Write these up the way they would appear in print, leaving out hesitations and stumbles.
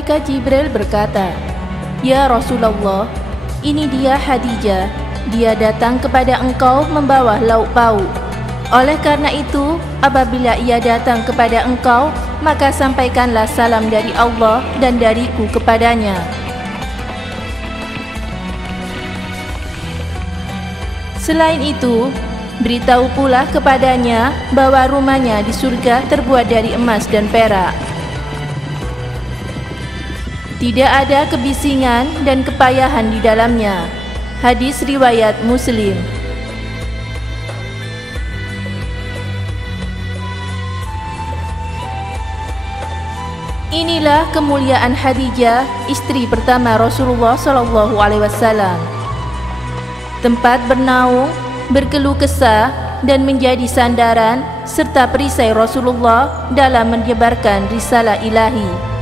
Malaikat Jibril berkata, "Ya Rasulullah, ini dia Khadijah. Dia datang kepada engkau membawa lauk pauk. Oleh karena itu, apabila ia datang kepada engkau, maka sampaikanlah salam dari Allah dan dariku kepadanya." Selain itu, beritahu pula kepadanya bahwa rumahnya di surga terbuat dari emas dan perak. Tidak ada kebisingan dan kepayahan di dalamnya. Hadis riwayat Muslim. Inilah kemuliaan Khadijah, istri pertama Rasulullah SAW. Tempat bernaung, berkeluh kesah, dan menjadi sandaran serta perisai Rasulullah dalam menyebarkan risalah ilahi.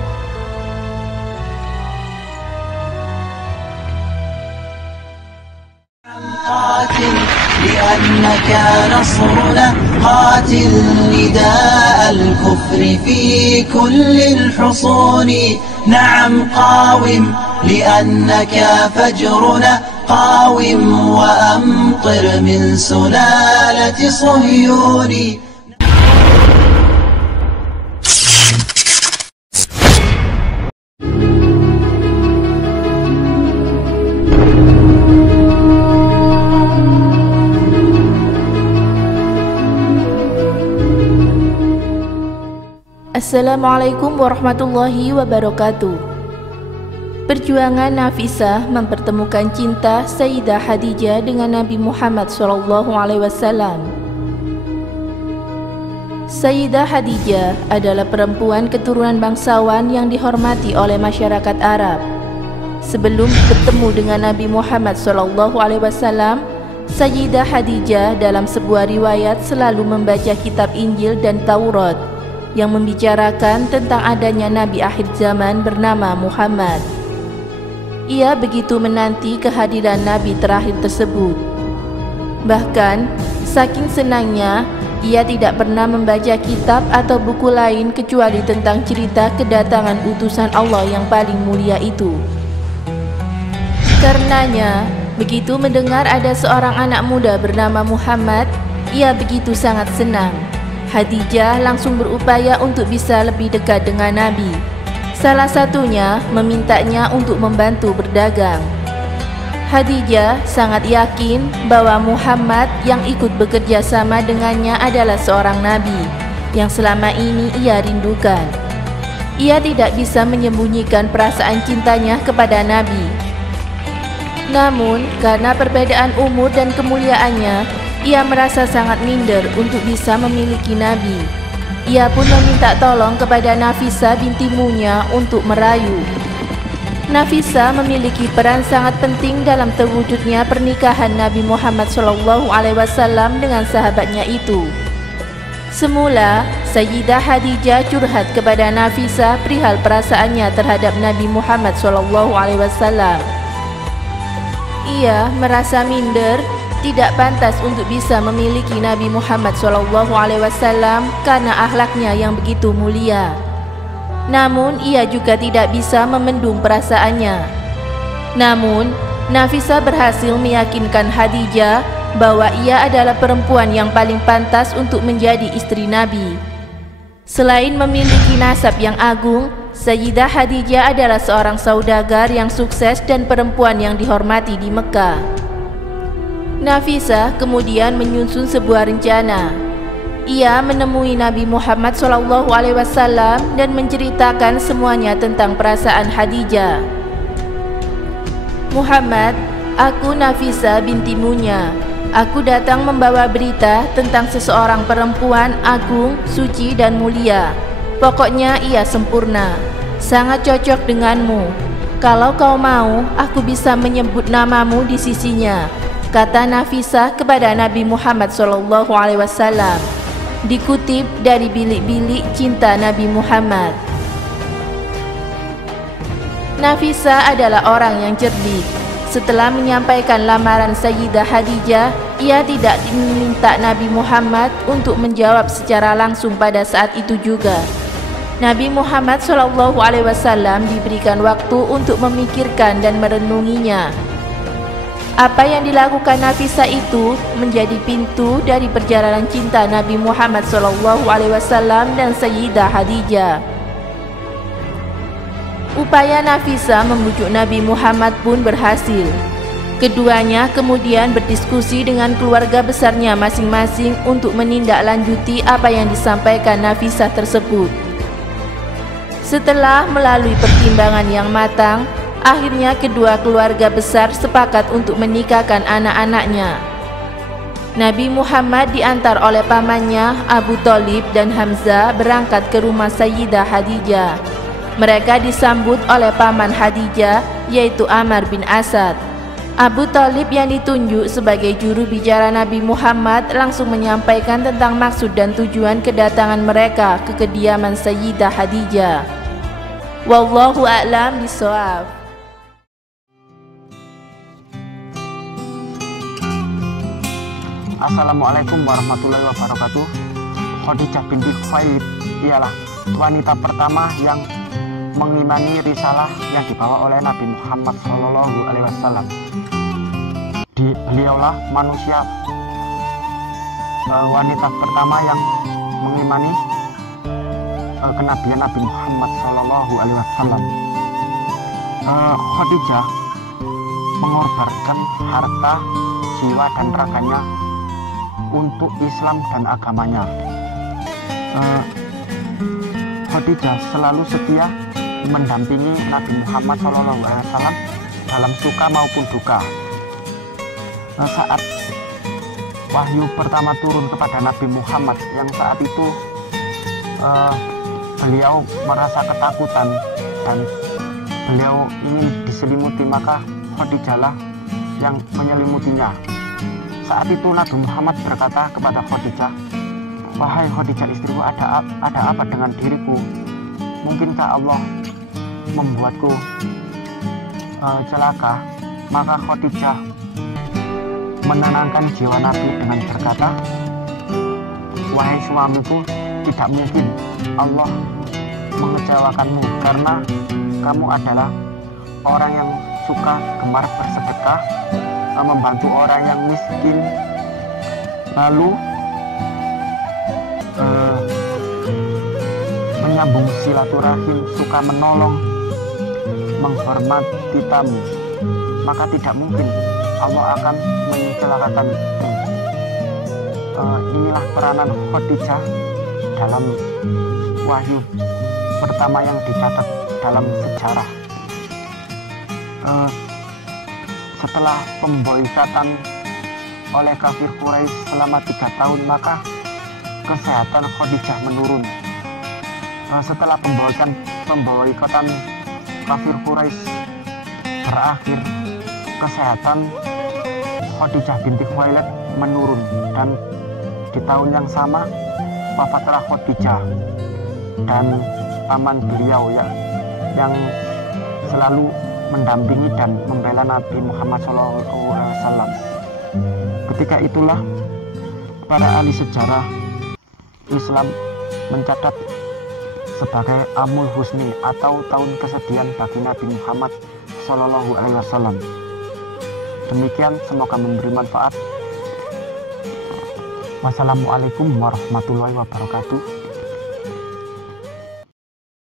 قاتل لأنك نصرنا قاتل نداء الكفر في كل الحصون نعم قاوم لأنك فجرنا قاوم وأمطر من سلالة صهيون. Assalamualaikum warahmatullahi wabarakatuh. Perjuangan Nafisah mempertemukan cinta Sayyidah Khadijah dengan Nabi Muhammad SAW. Sayyidah Khadijah adalah perempuan keturunan bangsawan yang dihormati oleh masyarakat Arab. Sebelum bertemu dengan Nabi Muhammad SAW, Sayyidah Khadijah dalam sebuah riwayat selalu membaca kitab Injil dan Taurat yang membicarakan tentang adanya Nabi akhir zaman bernama Muhammad. Ia begitu menanti kehadiran Nabi terakhir tersebut. Bahkan, saking senangnya, ia tidak pernah membaca kitab atau buku lain kecuali tentang cerita kedatangan utusan Allah yang paling mulia itu. Karenanya, begitu mendengar ada seorang anak muda bernama Muhammad, ia begitu sangat senang. Khadijah langsung berupaya untuk bisa lebih dekat dengan Nabi. Salah satunya memintanya untuk membantu berdagang. Khadijah sangat yakin bahwa Muhammad yang ikut bekerja sama dengannya adalah seorang Nabi yang selama ini ia rindukan. Ia tidak bisa menyembunyikan perasaan cintanya kepada Nabi. Namun, karena perbedaan umur dan kemuliaannya, ia merasa sangat minder untuk bisa memiliki Nabi. Ia pun meminta tolong kepada Nafisah binti Munya untuk merayu. Nafisah memiliki peran sangat penting dalam terwujudnya pernikahan Nabi Muhammad SAW dengan sahabatnya itu. Semula, Sayyidah Khadijah curhat kepada Nafisah perihal perasaannya terhadap Nabi Muhammad SAW. Ia merasa minder, tidak pantas untuk bisa memiliki Nabi Muhammad SAW karena akhlaknya yang begitu mulia. Namun ia juga tidak bisa memendung perasaannya. Namun Nafisah berhasil meyakinkan Khadijah bahwa ia adalah perempuan yang paling pantas untuk menjadi istri Nabi. Selain memiliki nasab yang agung, Sayyidah Khadijah adalah seorang saudagar yang sukses dan perempuan yang dihormati di Mekah. Nafisah kemudian menyusun sebuah rencana. Ia menemui Nabi Muhammad SAW dan menceritakan semuanya tentang perasaan Khadijah. "Muhammad, aku Nafisah binti Munya. Aku datang membawa berita tentang seseorang perempuan agung, suci dan mulia. Pokoknya ia sempurna, sangat cocok denganmu. Kalau kau mau, aku bisa menyebut namamu di sisinya," kata Nafisah kepada Nabi Muhammad SAW. Dikutip dari bilik-bilik cinta Nabi Muhammad. Nafisah adalah orang yang cerdik. Setelah menyampaikan lamaran Sayyidah Khadijah, ia tidak diminta Nabi Muhammad untuk menjawab secara langsung pada saat itu juga. Nabi Muhammad SAW diberikan waktu untuk memikirkan dan merenunginya. Apa yang dilakukan Nafisah itu menjadi pintu dari perjalanan cinta Nabi Muhammad SAW dan Sayyidah Khadijah. Upaya Nafisah membujuk Nabi Muhammad pun berhasil. Keduanya kemudian berdiskusi dengan keluarga besarnya masing-masing untuk menindaklanjuti apa yang disampaikan Nafisah tersebut. Setelah melalui pertimbangan yang matang, akhirnya kedua keluarga besar sepakat untuk menikahkan anak-anaknya. Nabi Muhammad diantar oleh pamannya Abu Thalib dan Hamzah berangkat ke rumah Sayyidah Khadijah. Mereka disambut oleh paman Khadijah, yaitu Ammar bin Asad. Abu Thalib yang ditunjuk sebagai juru bicara Nabi Muhammad langsung menyampaikan tentang maksud dan tujuan kedatangan mereka ke kediaman Sayyidah Khadijah. Wallahu a'lam bishawab. Assalamualaikum warahmatullahi wabarakatuh. Khadijah binti Khuwailid ialah wanita pertama yang mengimani risalah yang dibawa oleh Nabi Muhammad SAW. Beliaulah manusia wanita pertama yang mengimani kenabian Nabi Muhammad SAW. Khadijah mengorbankan harta, jiwa dan raganya untuk Islam dan agamanya. Khadijah selalu setia mendampingi Nabi Muhammad SAW dalam suka maupun duka. Saat wahyu pertama turun kepada Nabi Muhammad, yang saat itu beliau merasa ketakutan dan beliau ingin diselimuti, maka Khadijahlah yang menyelimutinya. Saat itu Nabi Muhammad berkata kepada Khadijah, "Wahai Khadijah istriku, ada apa dengan diriku? Mungkinkah Allah membuatku celaka?" Maka Khadijah menenangkan jiwa Nabi dengan berkata, "Wahai suamiku, tidak mungkin Allah mengecewakanmu karena kamu adalah orang yang suka gemar bersedekah, membantu orang yang miskin, lalu menyambung silaturahim, suka menolong, menghormati tamu, maka tidak mungkin Allah akan mencelakakanmu." Inilah peranan Khadijah dalam wahyu pertama yang dicatat dalam sejarah. Setelah pemboikatan oleh kafir Quraisy selama 3 tahun, maka kesehatan Khadijah menurun. Setelah pemboikatan kafir Quraisy berakhir, kesehatan Khadijah binti Khuwailid menurun, dan di tahun yang sama wafatlah Khadijah dan paman beliau yang selalu mendampingi dan membela Nabi Muhammad SAW. Ketika itulah para ahli sejarah Islam mencatat sebagai Amul Husni atau tahun kesedihan bagi Nabi Muhammad SAW. Demikian, semoga memberi manfaat. Wassalamualaikum warahmatullahi wabarakatuh.